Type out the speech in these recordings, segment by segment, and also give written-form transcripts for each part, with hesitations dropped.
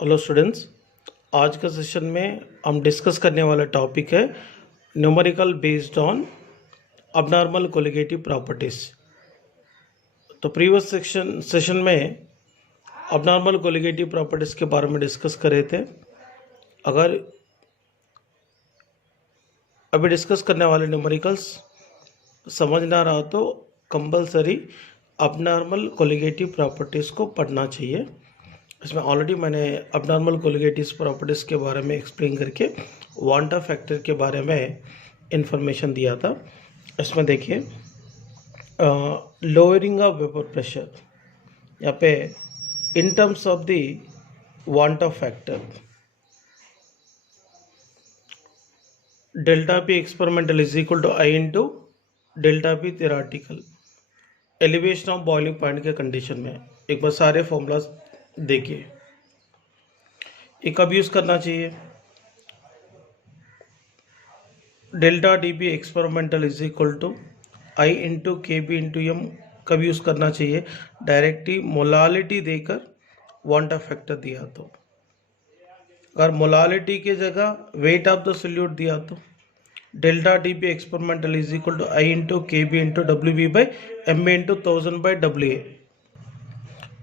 Hello students, आज का session में हम डिस्कस करने वाला टॉपिक है numerical based on abnormal colligative properties. तो प्रीवियस सेशन में अबनॉर्मल कोलिगेटिव प्रॉपर्टीज के बारे में डिस्कस कर रहे थे। अगर अभी डिस्कस करने वाले न्यूमेरिकल्स समझ ना रहा तो कंपलसरी अबनॉर्मल कोलिगेटिव प्रॉपर्टीज़ को पढ़ना चाहिए। इसमें ऑलरेडी मैंने अबनॉर्मल कोलिगेटिव प्रॉपर्टीज़ के बारे में एक्सप्लेन करके वांटा फैक्टर के बारे में इंफॉर्मेशन दिया था। इसमें देखिए लोअरिंग ऑफ वेपर प्रेशर, यहाँ पे in terms of the van't factor delta P experimental is equal to I into delta P theoretical elevation of boiling point के कंडीशन में। एक बार सारे फॉर्मूलाज देखिए, ये कब यूज़ करना चाहिए। Delta D B experimental is equal to I into K B into M कब यूज़ करना चाहिए। डायरेक्टली मोलालिटी देकर वांटा फैक्टर दिया तो, अगर मोलालिटी की जगह वेट ऑफ द सोल्यूट दिया तो delta D B experimental is equal to I into K B into W B by M B into 1000 by W A.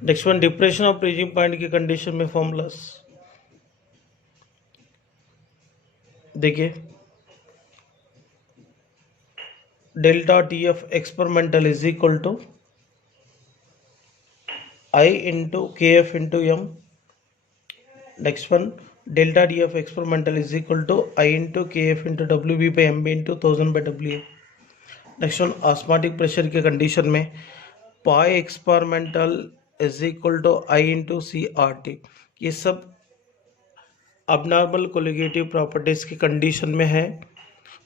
Next one, depression of freezing point की condition में formulas देखिए। Delta T F experimental is equal to I into K F into M. Next one, delta D F experimental is equal to I into K F into W B by M B into 1000 by W A. Next one, osmotic pressure के condition में pi experimental is equal to I into C R T. ये सब abnormal colligative properties की condition में है,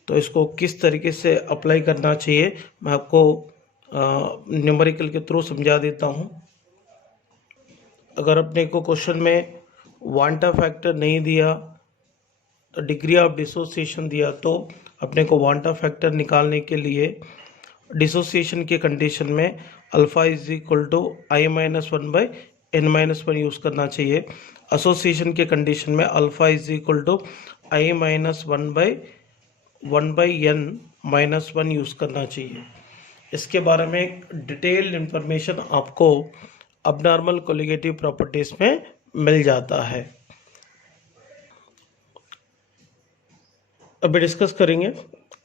तो इसको किस तरीके से अप्लाई करना चाहिए मैं आपको न्यूमेरिकल के थ्रू समझा देता हूँ। अगर अपने को क्वेश्चन में वांटा फैक्टर नहीं दिया तो डिग्री ऑफ डिसोसिएशन दिया, तो अपने को वांटा फैक्टर निकालने के लिए डिसोसिएशन के कंडीशन में alpha is equal to I minus one by N minus one use करना चाहिए। एसोसिएशन के कंडीशन में alpha is equal to I minus one by N minus one use करना चाहिए। इसके बारे में एक डिटेल्ड इंफॉर्मेशन आपको अबनॉर्मल कोलिगेटिव प्रॉपर्टीज़ में मिल जाता है। अभी डिस्कस करेंगे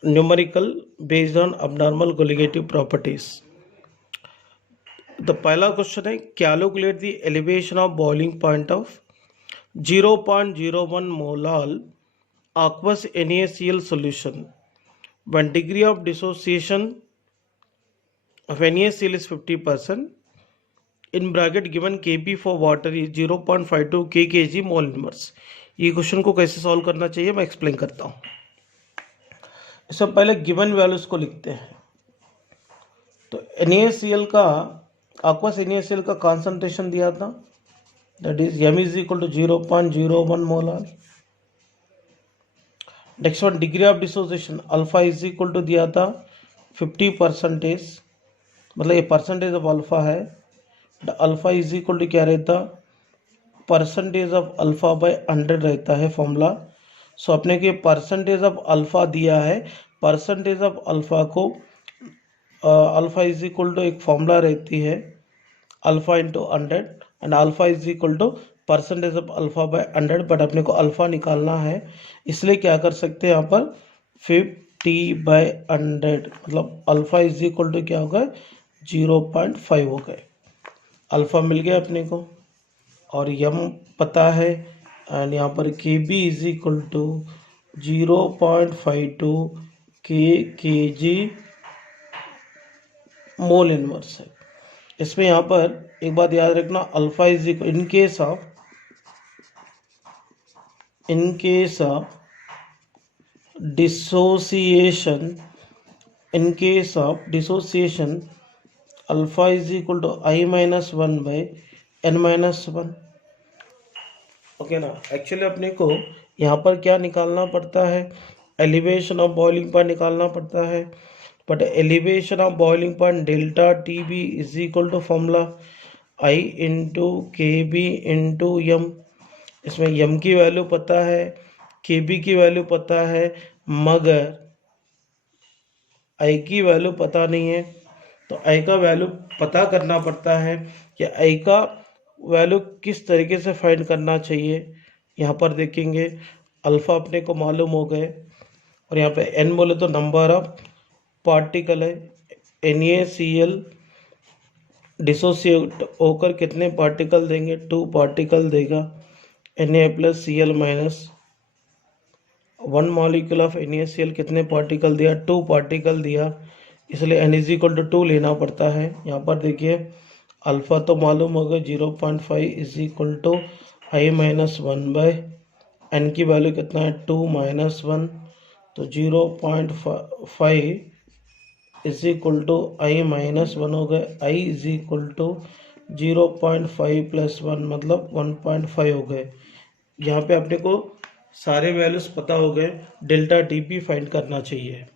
numerical based on abnormal colligative properties. तो पहला क्वेश्चन है, calculate the elevation of boiling point of 0.01 molal aqueous NaCl solution when degree of dissociation of NaCl is 50%. in bracket given Kb for water is 0.52 kg mole inverse. ये question को कैसे solve करना चाहिए मैं explain करता हूँ। इससे पहले गिवन वैल्यूज को लिखते हैं। तो NaCl का aqueous NaCl का कॉन्सेंट्रेशन दिया था, that is m is equal to 0.01 molar. Next one, degree of dissociation alpha is equal to दिया था 50%, मतलब ये परसेंटेज ऑफ अल्फा है। अल्फा इज इक्वल टू क्या रहता, परसेंटेज ऑफ अल्फा बाय 100 रहता है फॉर्मूला। सो अपने के परसेंटेज ऑफ अल्फा दिया है, परसेंटेज ऑफ अल्फा को अल्फा इज इक्वल टू एक फॉर्मूला रहती है alpha into 100 and alpha is equal to percentage of alpha by 100, but अपने को अल्फा निकालना है, इसलिए क्या कर सकते हैं यहाँ पर 50/100, मतलब अल्फा इज इक्वल टू क्या होगा 0.5 हो गए। अल्फा मिल गया अपने को और यम पता है, एंड यहाँ पर K B is equal to 0.52 kg mole inverse है। इसमें यहाँ पर एक बात याद रखना, alpha is equal in case of dissociation alpha is equal to I minus one by N minus one. Okay ना। एक्चुअली अपने को यहाँ पर क्या निकालना पड़ता है, एलिवेशन ऑफ बॉइलिंग पॉइंट निकालना पड़ता है, but elevation of boiling point delta T B is equal to formula I into K B into M. इसमें यम की वैल्यू पता है, के बी की वैल्यू पता है, मगर आई की वैल्यू पता नहीं है। तो आई का वैल्यू पता करना पड़ता है कि आई का वैल्यू किस तरीके से फाइंड करना चाहिए। यहाँ पर देखेंगे अल्फ़ा अपने को मालूम हो गए, और यहाँ पे एन बोले तो नंबर ऑफ पार्टिकल है। NaCl डिसोसिएट होकर कितने पार्टिकल देंगे, 2 पार्टिकल देगा। Na+Cl minus 1 molecule of NaCl कितने पार्टिकल दिया, 2 पार्टिकल दिया, इसलिए n=2 लेना पड़ता है। यहाँ पर देखिए अल्फ़ा तो मालूम होगा 0.5 = i-1 n की वैल्यू कितना है 2 - 1, तो 0.5 i-1 हो गए। i 0.5 + 1 मतलब 1.5 हो गए। यहाँ पे अपने को सारे वैल्यूज पता हो गए, डेल्टा टी पी फाइंड करना चाहिए।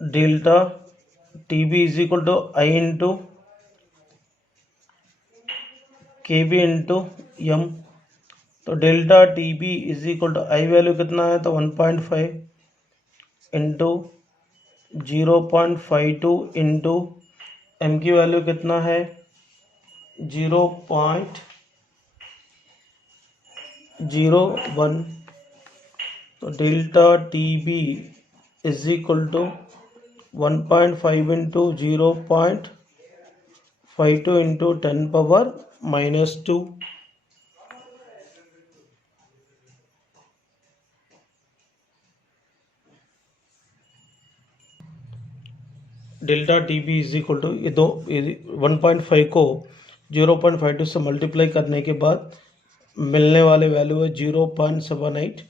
Delta T B = i into K B into M. तो delta T B I value कितना है, तो 1.5 इंटू 0.52 इंटू एम की वैल्यू कितना है 0.01। तो delta T B = 1.5 into 0.52 into 10⁻⁻²। Delta T B ये 1.5 को 0.52 से मल्टीप्लाई करने के बाद मिलने वाले वैल्यू है 0.78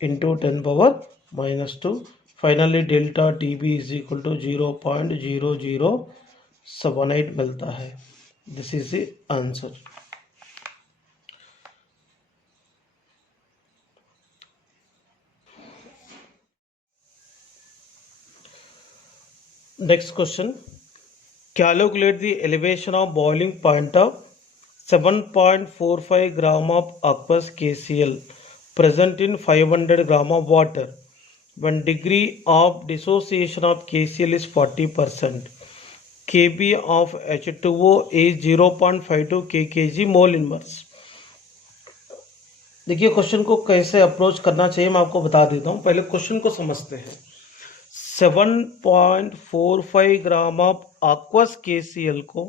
into 10⁻⁻²। Finally delta T B = 0.0078 मिलता है। This is the answer. Next question, calculate the elevation of boiling point of 7.45 gram of aqueous KCl present in 500 gram of water when degree of dissociation of KCl is 40%. Kb of H2O is 0.52 kg mole inverse। देखिए question को कैसे approach करना चाहिए मैं आपको बता देता हूँ। पहले क्वेश्चन को समझते हैं। 7.45 ग्राम ऑफ aqueous KCl को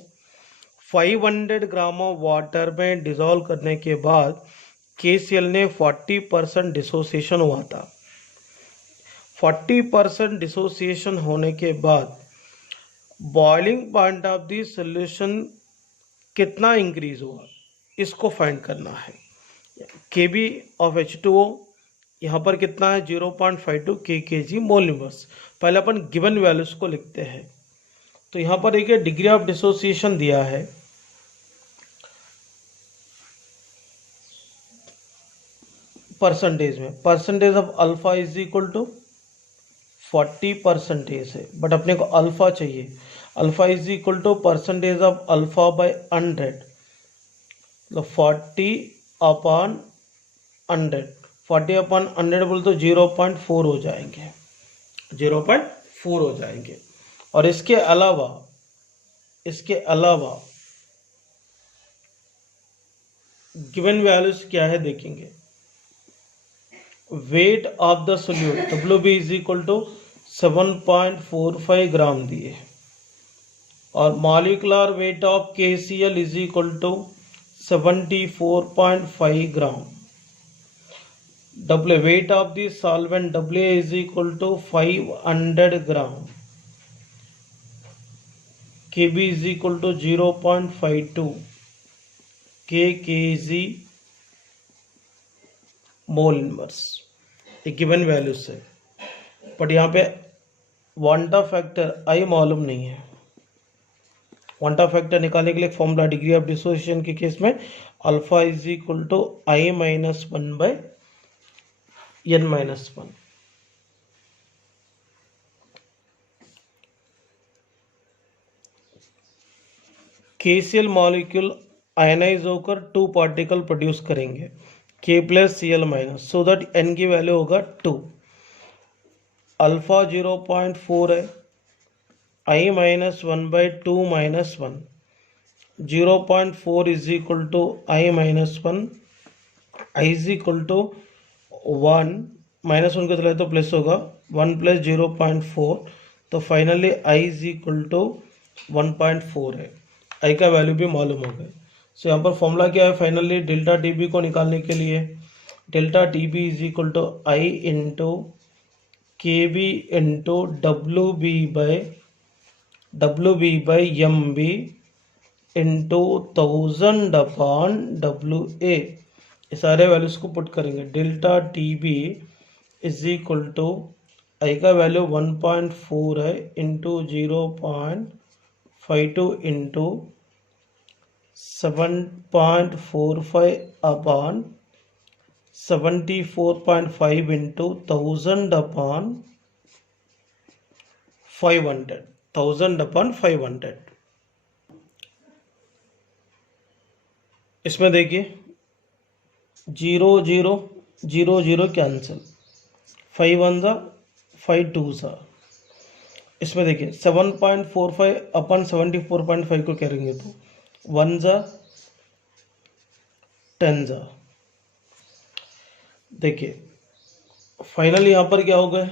500 ग्राम ऑफ वाटर में डिसॉल्व करने के बाद KCl ने 40% डिसोसिएशन हुआ था। 40% डिसोसिएशन होने के बाद boiling point of the solution कितना इंक्रीज हुआ, इसको फाइंड करना है। Kb ऑफ H2O यहाँ पर कितना है 0.52 kg मोल इनवर्स। पहले अपन गिवन वैल्यूज को लिखते हैं। तो यहाँ पर एक डिग्री ऑफ डिसोसिएशन दिया है, परसेंटेज में। परसेंटेज ऑफ अल्फा = 40% है, बट अपने को अल्फा चाहिए। Alpha = percentage of alpha by 100, तो 40/100। 40/100 बोल तो 0.4 हो जाएंगे, 0.4 हो जाएंगे। और इसके अलावा गिवन वैल्यूज क्या है देखेंगे। Weight of the solute WB = 7.45 ग्राम दिए, और molecular weight of KCl = 74.5 gram. Weight of the solvent WA = 500 gram. Kb = 0.52 kg mole inverse. ये गिवन वैल्यूज है, बट यहाँ पे वांटा फैक्टर आई मालूम नहीं है। वांटा फैक्टर निकालने के लिए फॉर्मूला डिग्री ऑफ डिसोसिएशन के केस में alpha = i-1/n-1। KCl molecule ionize होकर 2 पार्टिकल प्रोड्यूस करेंगे K plus Cl minus, so that N की वैल्यू होगा 2, अल्फा 0.4 है, I minus 1/2 minus 1, 0.4 is equal to I minus 1, I is equal to 1, minus 1 को चलाए तो प्लस होगा 1 प्लस 0.4, तो finally I is equal to 1.4 है। I का वैल्यू भी मालूम हो गया। सो यहाँ पर फॉर्मूला क्या है, फाइनली डेल्टा टी बी को निकालने के लिए delta T B is equal to I into K B into W B by M B into 1000 upon W A. ये सारे वैल्यूज को पुट करेंगे। Delta T B is equal to i का value 1.4 है into 0.52 into 7.45 upon 74.5 into 1000 upon 500, 1000 upon 500। इसमें देखिए 0 0 0 0 cancel, 5 1 ज़ा 5 2 ज़ा। इसमें देखिए 7.45 अपन 74.5 को करेंगे तो 1 ज़ा 10 ज़ा। देखिए फाइनल यहाँ पर क्या होगा,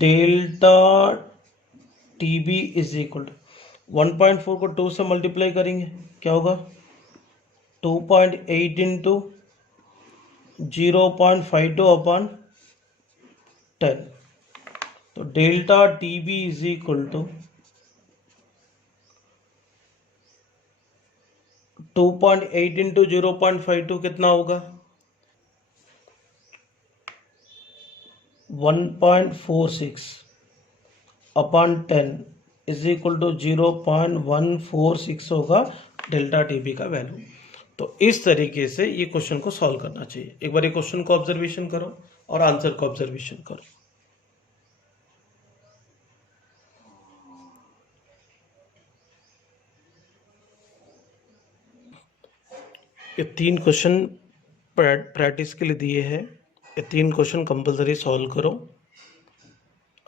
delta T B is equal to 1.4 को 2 से मल्टीप्लाई करेंगे, क्या होगा 2.8 इंटू 0.52 अपॉन 10, तो delta T B is equal to 2.8 into 0.52 कितना होगा 1.46 अपॉन 10 इज इक्वल टू 0.146 होगा डेल्टा टी बी का वैल्यू। तो इस तरीके से ये क्वेश्चन को सॉल्व करना चाहिए। एक बार ये क्वेश्चन को ऑब्जर्वेशन करो और आंसर को ऑब्जर्वेशन करो। ये 3 क्वेश्चन प्रैक्टिस के लिए दिए हैं। ये 3 क्वेश्चन कंपलसरी सॉल्व करो,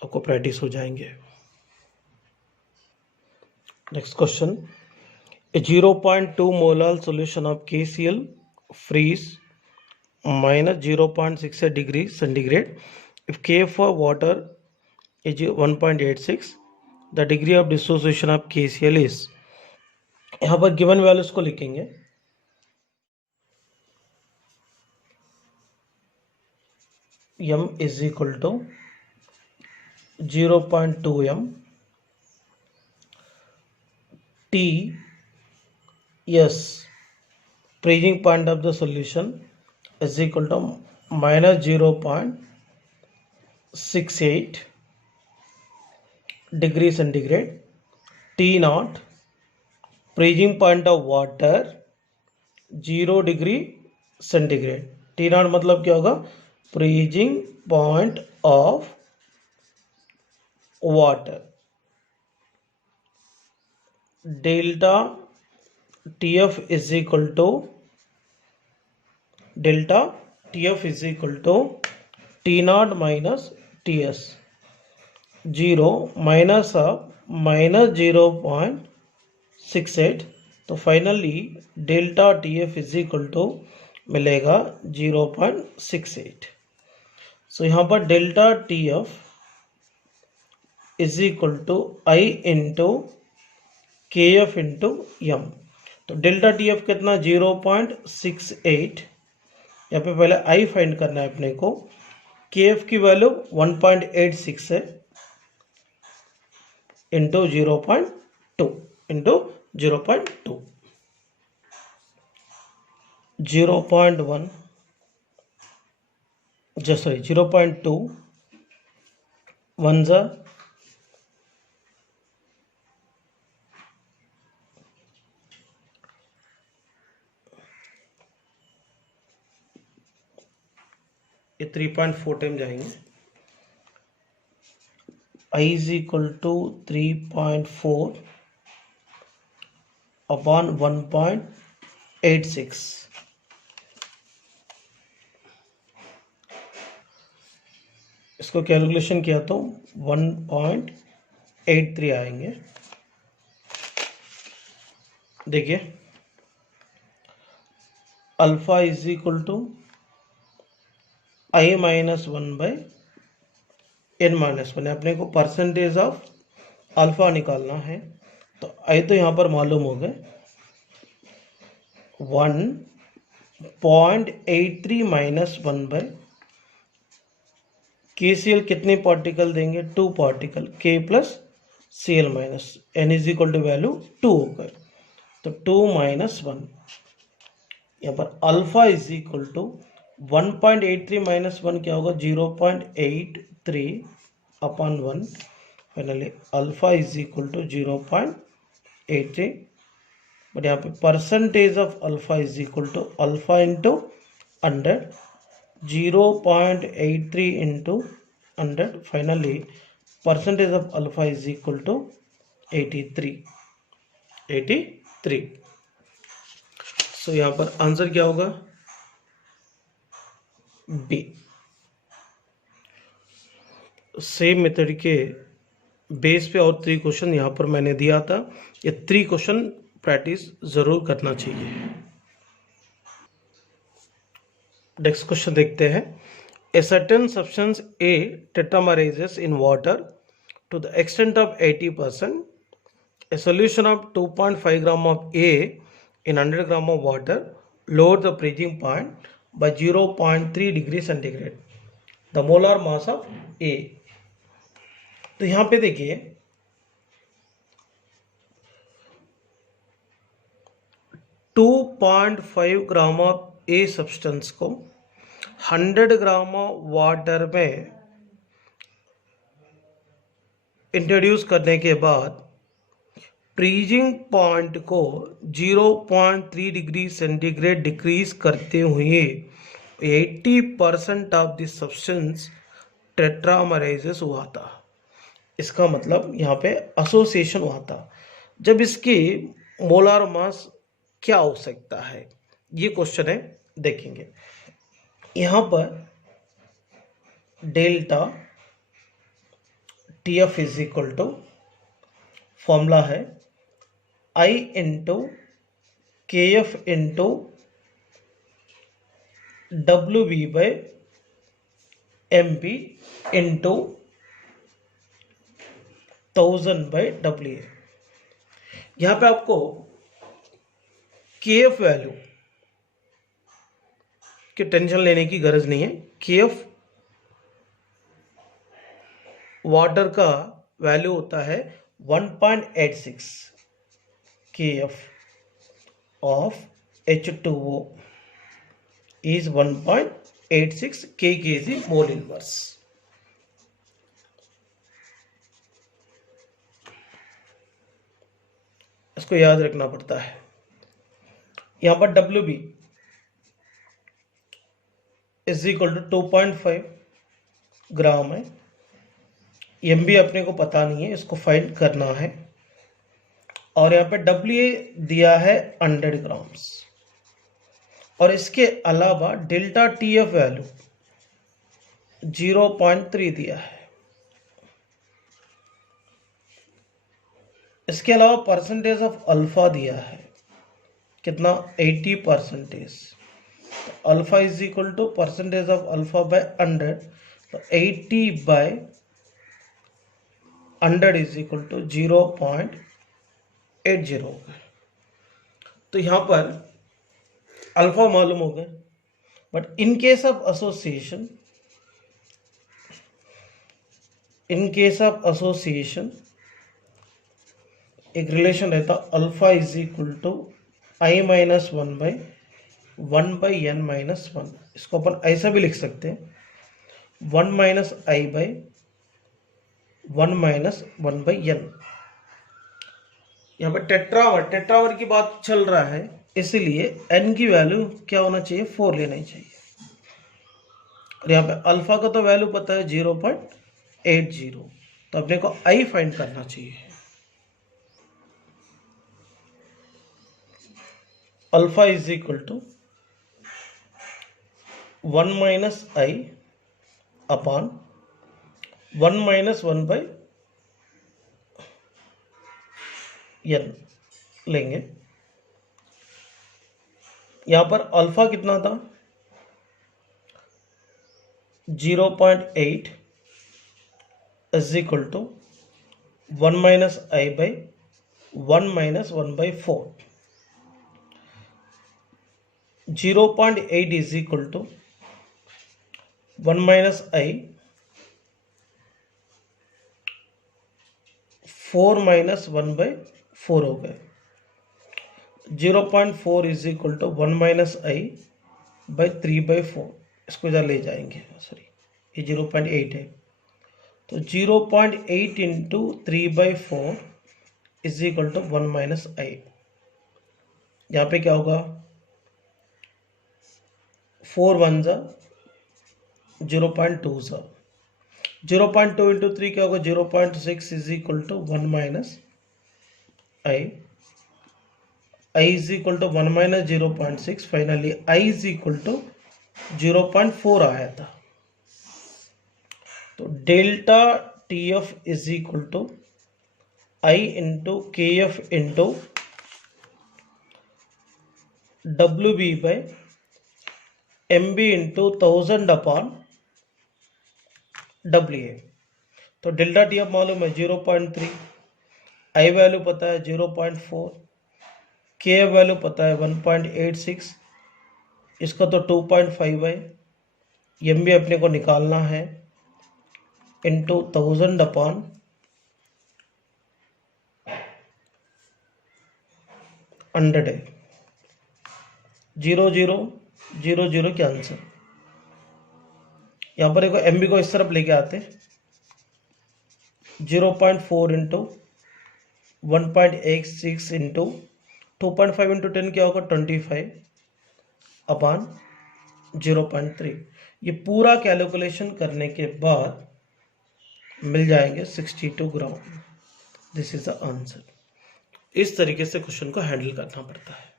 आपको प्रैक्टिस हो जाएंगे। Next question, a 0.2 molar solution of KCl freeze minus 0.68 degree centigrade if K for water is 1.86, the degree of dissociation of KCl is। यहाँ पर गिवन वैल्यूज को लिखेंगे। m is equal to 0.2 m, T yes freezing point of the solution is equal to minus 0.68 degree centigrade, T naught freezing point of water 0 degree centigrade। T naught मतलब क्या होगा, freezing point of water। Delta TF is equal to delta TF is equal to T naught minus TS, 0 minus of minus 0.68, तो finally delta TF is equal to मिलेगा 0.68। सो यहाँ पर delta TF is equal to I into KF into M। तो delta TF कितना 0.68, यहाँ पे पहले I find करना है अपने को। KF की वैल्यू 1.86 है इंटू 0.2 इंटू 0.2, 0.1 सॉरी 0.2 1 ज़ा 3.4 टाइम जाएंगे। I is equal to 3.4 upon 1.86। इसको कैलकुलेशन किया तो 1.83 आएंगे। देखिए alpha is equal to i minus 1/n-1। अपने को परसेंटेज ऑफ अल्फा निकालना है, तो i तो यहाँ पर मालूम हो गए 1.83 माइनस 1/, KCl कितने पार्टिकल देंगे, 2 particle, K plus Cl minus n is equal to value 2 हो गए, तो 2 माइनस 1। यहाँ पर alpha is equal to 1.83 minus 1 क्या होगा, 0.83 upon 1। Finally alpha is equal to 0.83, but यहाँ पे percentage of alpha is equal to alpha into 100, 0.83 into 100। Finally percentage of alpha is equal to 83। So यहाँ पर आंसर क्या होगा, बी। सेम मेथड के base पे और 3 क्वेश्चन यहाँ पर मैंने दिया था, ये 3 क्वेश्चन प्रैक्टिस जरूर करना चाहिए। नेक्स्ट क्वेश्चन देखते हैं। A certain substance a tetramerizes in water to the extent of 80%. A solution of 2.5 gram of A in 100 gram of water lower the freezing point by 0.3 degree centigrade. The molar mass of A. तो यहाँ पे देखिए 2.5 gram of a substance को 100 gram of water में introduce करने के बाद freezing point को 0.3 डिग्री सेंटीग्रेड डिक्रीज करते हुए 80% ऑफ द सब्सटेंस टेट्रामराइजेस हुआ था। इसका मतलब यहाँ पे एसोसिएशन हुआ था। जब इसकी मोलार मास क्या हो सकता है, ये क्वेश्चन है, देखेंगे। यहाँ पर delta TF is equal to formula है I into KF into WB by MP into 1000 by WA। यहाँ पे आपको KF वैल्यू की टेंशन लेने की गरज नहीं है। KF वाटर का वैल्यू होता है 1.86 KF of H2O is 1.86 kg mole inverse. इसको याद रखना पड़ता है। यहां पर WB इज इक्वल टू 2.5 ग्राम है। MB अपने को पता नहीं है, इसको फाइंड करना है। और यहाँ पे WA दिया है 100 ग्राम्स, और इसके अलावा डेल्टा TF वैल्यू 0.3 दिया है। इसके अलावा परसेंटेज ऑफ अल्फा दिया है कितना, 80%। तो alpha is equal to percentage of alpha by 100, तो 80 बाय 100 इज इक्वल टू 0.80। तो यहां पर अल्फा मालूम हो गया, but in case of association एक रिलेशन रहता, alpha is equal to I minus 1/n-1। इसको अपन ऐसा भी लिख सकते हैं, 1 minus I by 1 minus 1/n। यहाँ पर टेट्रावर की बात चल रहा है, इसलिए n की वैल्यू क्या होना चाहिए, 4 लेना ही चाहिए। और यहाँ पे अल्फा का तो वैल्यू पता है 0.80, तो अपने को I फाइंड करना चाहिए। Alpha is equal to 1 minus I upon 1 minus 1 by N लेंगे। यहां पर अल्फा कितना था 0.8 is equal to 1 minus I by 1 minus 1 by 4। 0.8 is equal to 1 minus I 4 minus 1 by 4 हो गए। 0.4 is equal to 1 minus I by 3 by 4, इसको इधर ले जाएंगे, सॉरी ये 0.8 है, तो 0.8 into 3 by 4 is equal to 1 minus i. यहाँ पे क्या होगा 4 1 जा 0.2 जा 0.2 इंटू 3 क्या होगा 0.6 is equal to 1 minus I. I is equal to 1 minus 0.6, finally I is equal to 0.4 आया था। तो delta TF is equal to I into KF into WB by MB into 1000 upon WA। तो delta TF मालूम है 0.3, I value पता है 0.4, के value पता है 1.86, इसका तो 2.5 है, एम भी अपने को निकालना है इंटू 1000 अपॉन 100 है। 0 0 0 0 कैंसिल। यहाँ पर एम बी को इस तरफ लेके आते 0.4 इंटू 1.86 इंटू 2.5 इंटू 10 क्या होगा 25 अपॉन 0.3। ये पूरा कैलकुलेशन करने के बाद मिल जाएंगे 62 gram. This is the answer. इस तरीके से क्वेश्चन को हैंडल करना पड़ता है।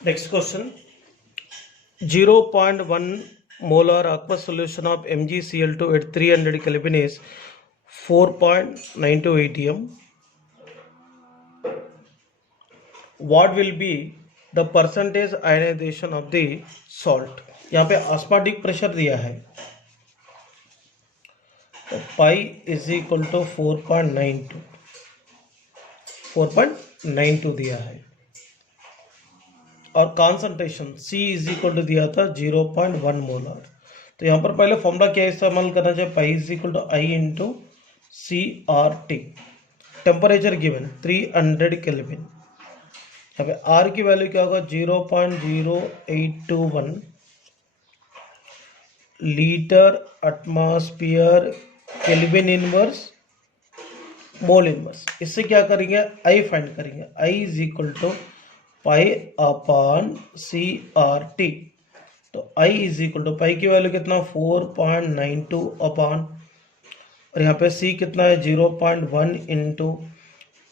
Next question 0.1 molar aqueous solution of MgCl2 at 300 Kelvin is 4.92 atm. What will be the percentage ionization of the salt? यहाँ पे आस्पाटिक प्रेशर दिया है, तो पाई इज इक्वल टू 4.92 दिया है, और concentration C is equal to दिया था 0.1 मोलर। तो यहाँ पर पहले फॉर्मूला क्या इस्तेमाल करना चाहिए, pi is equal to I into CRT। Temperature given 300 kelvin, यहाँ पे R की वैल्यू क्या होगा 0.0821 litre atmosphere kelvin inverse mole inverse. इससे क्या करेंगे I फाइंड करेंगे, I is equal to pi upon CRT। तो I is equal to pi की वैल्यू कितना 4.92 अपॉन, और यहाँ पे C कितना है 0.1 इंटू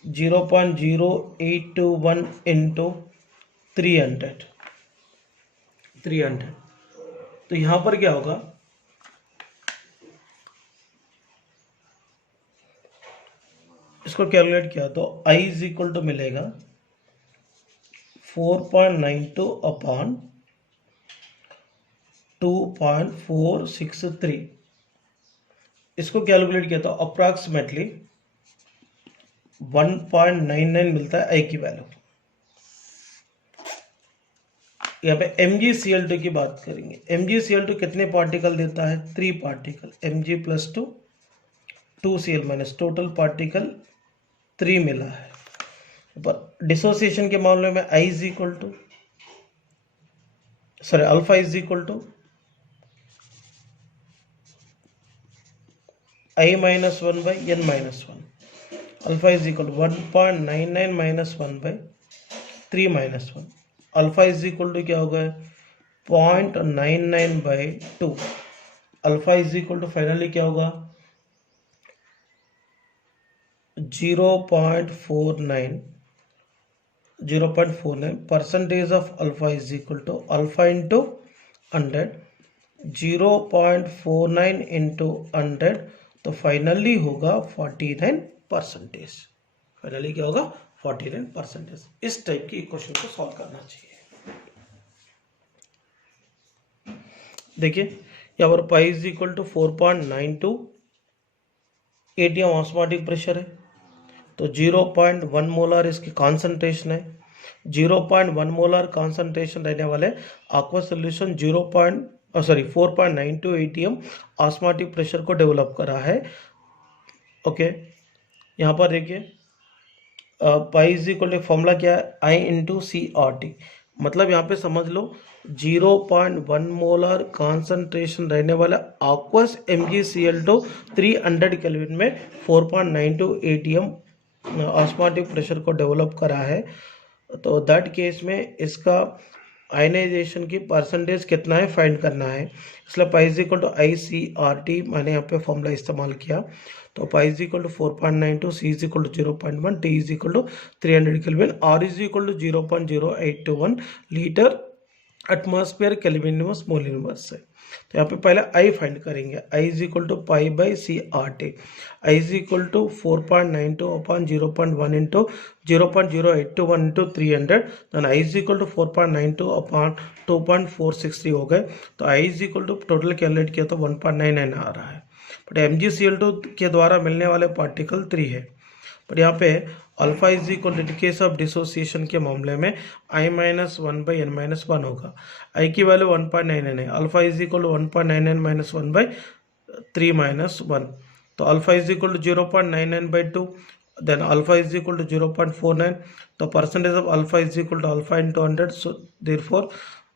0.0821 इंटू 300। तो यहाँ पर क्या होगा इसको कैलकुलेट किया तो I इज इक्वल टू मिलेगा 4.92 अपॉन 2.463। इसको कैलकुलेट किया तो अप्रॉक्सीमेटली 1.99 मिलता है I की वैल्यू। यहाँ पे MgCl2 की बात करेंगे, MgCl2 कितने पार्टिकल देता है 3 particle, Mg plus 2Cl minus, total particle 3 मिला है। पर डिसोसिएशन के मामले में I is equal to alpha is equal to I minus 1 by n minus 1। Alpha is equal 1.99 minus 1 by 3 minus 1। Alpha is equal to क्या होगा 0.99 by 2। Alpha is equal to finally क्या होगा 0.49 0.49, percentage of alpha is equal to alpha into 100, 0.49 into 100, तो finally होगा 49%। Finally क्या होगा? 49%। इस type की इक्वेशन को सॉल्व करना चाहिए। देखिए यहाँ पर pi is equal to 4.92 ATM osmotic pressure है, तो 0.1 मोलर इसकी कॉन्सेंट्रेशन है। 0.1 मोलर कॉन्सेंट्रेशन रहने वाले aqueous solution 4.92 ATM osmotic pressure को डेवलप करा है। ओके, यहाँ पर देखिए pi is equal to formula क्या है? I into C R T. मतलब यहाँ पे समझ लो 0.1 मोलर कॉन्सेंट्रेशन रहने वाला aqueous MgCl2 300 केल्विन में 4.92 एटीएम ऑस्मोटिक प्रेशर को डेवलप करा है। तो दैट केस में इसका आयनाइजेशन की परसेंटेज कितना है फाइंड करना है। इसलिए pi is equal to i C R T मैंने यहाँ पे फॉर्मूला इस्तेमाल किया। तो pi is equal to 4.92, C is equal to 0.1, T is equal to 300 kelvin, R is equal to 0.0821 litre atmosphere kelvin inverse mole inverse है। तो यहाँ पे पहले आई फाइंड करेंगे। I is equal to pi by C R T. I is equal to 4.92 upon 0.1 into 0.0821 into 300, then i is equal to 4.92 upon 2.463 हो गए। तो i is equal to total calculate किया तो 1.99 आ रहा है। बट MgCl2 के द्वारा मिलने वाले पार्टिकल 3 है। पर यहाँ पे alpha is equal in case of dissociation के मामले में i minus 1 by n minus 1 होगा। i की वैल्यू 1.99 है। Alpha is equal to 1.99 minus 1 by 3 minus 1, तो alpha is equal to 0.99 by 2, then alpha is equal to 0.49, तो percentage of alpha is equal to alpha into 100, so therefore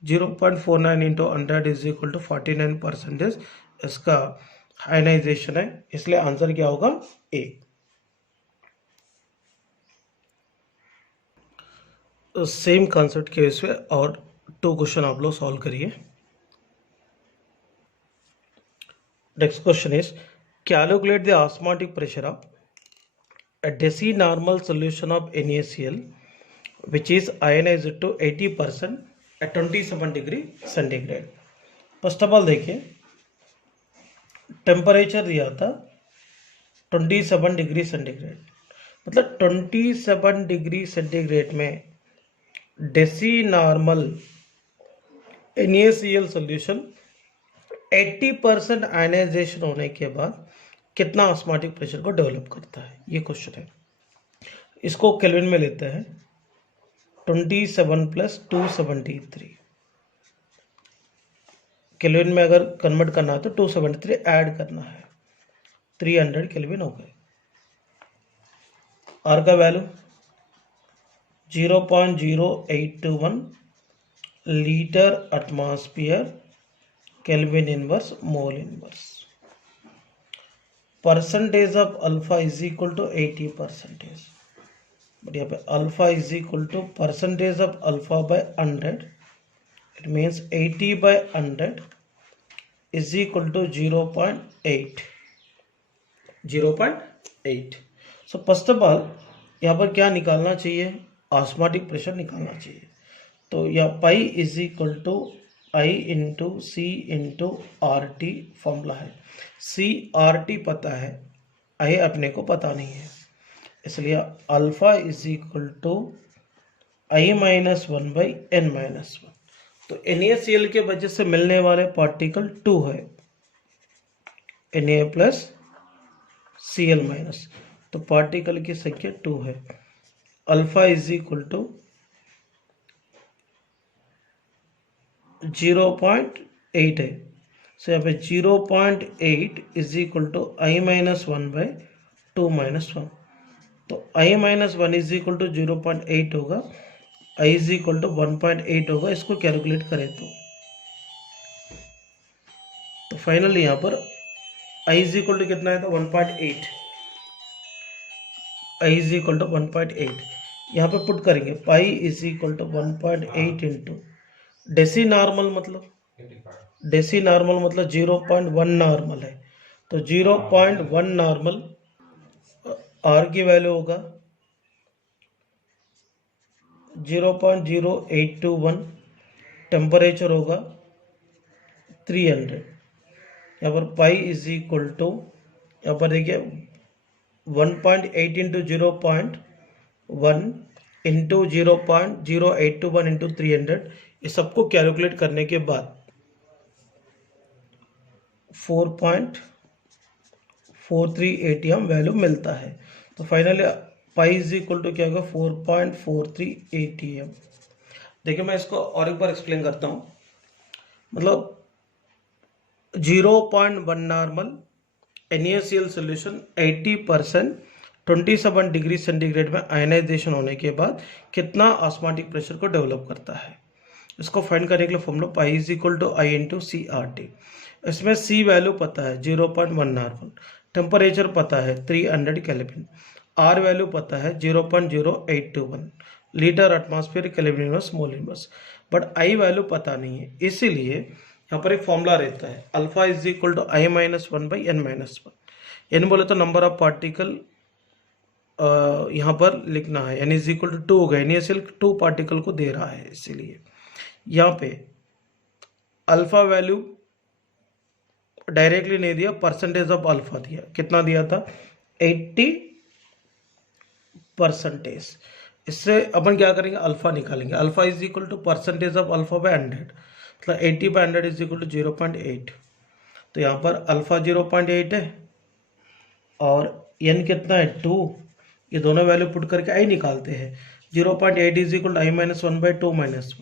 0.49 into 100 is equal to 49% इसका ionization है। इसलिए answer क्या होगा? ए। Same concept के base पे और 2 क्वेश्चन आप लोग सॉल्व करिए। Next question is calculate the osmotic pressure of a decinormal solution of NaCl which is ionized to 80% at 27 degree centigrade. First of all देखिए टेम्परेचर दिया था 27 डिग्री सेंटीग्रेड, मतलब 27 डिग्री सेंटीग्रेड में डेसीनॉर्मल NaCl सॉल्यूशन 80% आयनाइजेशन होने के बाद कितना osmotic pressure को डेवलप करता है, ये क्वेश्चन है। इसको केल्विन में लेते हैं। 27 प्लस 273 केल्विन में अगर कन्वर्ट करना है तो 273 ऐड करना है, 300 केल्विन हो गए। आर का value 0.0821 litre atmosphere kelvin inverse mole inverse. Percentage of alpha is equal to 80%, but यहाँ पे alpha is equal to percentage of alpha by 100, it means 80 by 100 is equal to 0.8। So first of all यहाँ पर क्या निकालना चाहिए? Osmotic pressure निकालना चाहिए। तो यहाँ pi is equal to I into C into R T formula है। सी आर टी पता है, आई अपने को पता नहीं है, इसलिए alpha is equal to I minus 1 by N minus 1। तो NaCl के वजह से मिलने वाले पार्टिकल 2 है, Na प्लस Cl माइनस, तो पार्टिकल की संख्या 2 है। अल्फा इज इक्वल टू 0.8 है, सो यहाँ पे 0.8 is equal to I minus 1 by 2 minus 1, तो I minus 1 is equal to 0.8 होगा, आई इज इक्वल टू 1.8 होगा। इसको कैलकुलेट करें तो फाइनली यहाँ पर आई इज इक्वल टू कितना है? तो 1.8, आई इज इक्वल टू 1.8 यहाँ पे पुट करेंगे। Pi is equal to 1.8 into deci normal, मतलब 0.1 नॉर्मल है, तो 0.1 नॉर्मल आर की वैल्यू होगा 0.0821, टेम्परेचर होगा 300। यहाँ पर पाई इज इक्वल टू, यहाँ पर देखिए 1.8 इंटू 0.1 इंटू 0.0821 इंटू 300, ये सबको कैलकुलेट करने के बाद 4.43 ATM वैल्यू मिलता है। तो finally pi is equal to क्या होगा, 4.43 ATM। देखिए मैं इसको और एक बार एक्सप्लेन करता हूँ। मतलब 0.1 normal NaCl solution 80% 27 degree centigrade में आयनाइजेशन होने के बाद कितना ऑस्मोटिक प्रेशर को डेवलप करता है, इसको फाइंड करने के लिए formula pi is equal to I into CRT। इसमें C वैल्यू पता है 0.1 नॉर्मल, टेम्परेचर पता है 300 केल्विन, R वैल्यू पता है 0.0821 litre atmosphere kelvin inverse mole inverse, but I value पता नहीं है। इसीलिए यहाँ पर एक फॉर्मूला रहता है alpha is equal to I-1/n-1। n बोले तो नंबर ऑफ पार्टिकल यहाँ पर लिखना है, n इज इक्वल टू 2 होगा, NaCl 2 पार्टिकल को दे रहा है, इसीलिए यहाँ पे अल्फा वैल्यू डायरेक्टली नहीं दिया, परसेंटेज ऑफ अल्फा दिया। कितना दिया था, 80%। इससे अपन क्या करेंगे, अल्फा निकालेंगे। Alpha is equal to percentage of alpha by 100, मतलब 80/100 इज इक्वल टू 0.8। तो यहाँ पर अल्फा 0.8 है और n कितना है 2, ये दोनों वैल्यू पुट करके आई निकालते हैं। 0.8 इज इक्वल टू I-1/2 -1,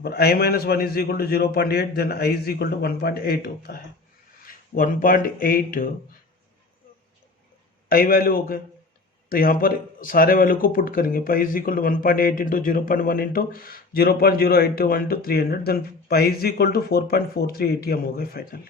पर I-1 is equal to 0.8, then I is equal to 1.8 होता है। 1.8 I वैल्यू हो गए, तो यहाँ पर सारे वैल्यू को पुट करेंगे। Pi is equal to 1.8 into 0.1 into 0.0821 into 300, then pi is equal to 4.43 ATM हो गए फाइनली।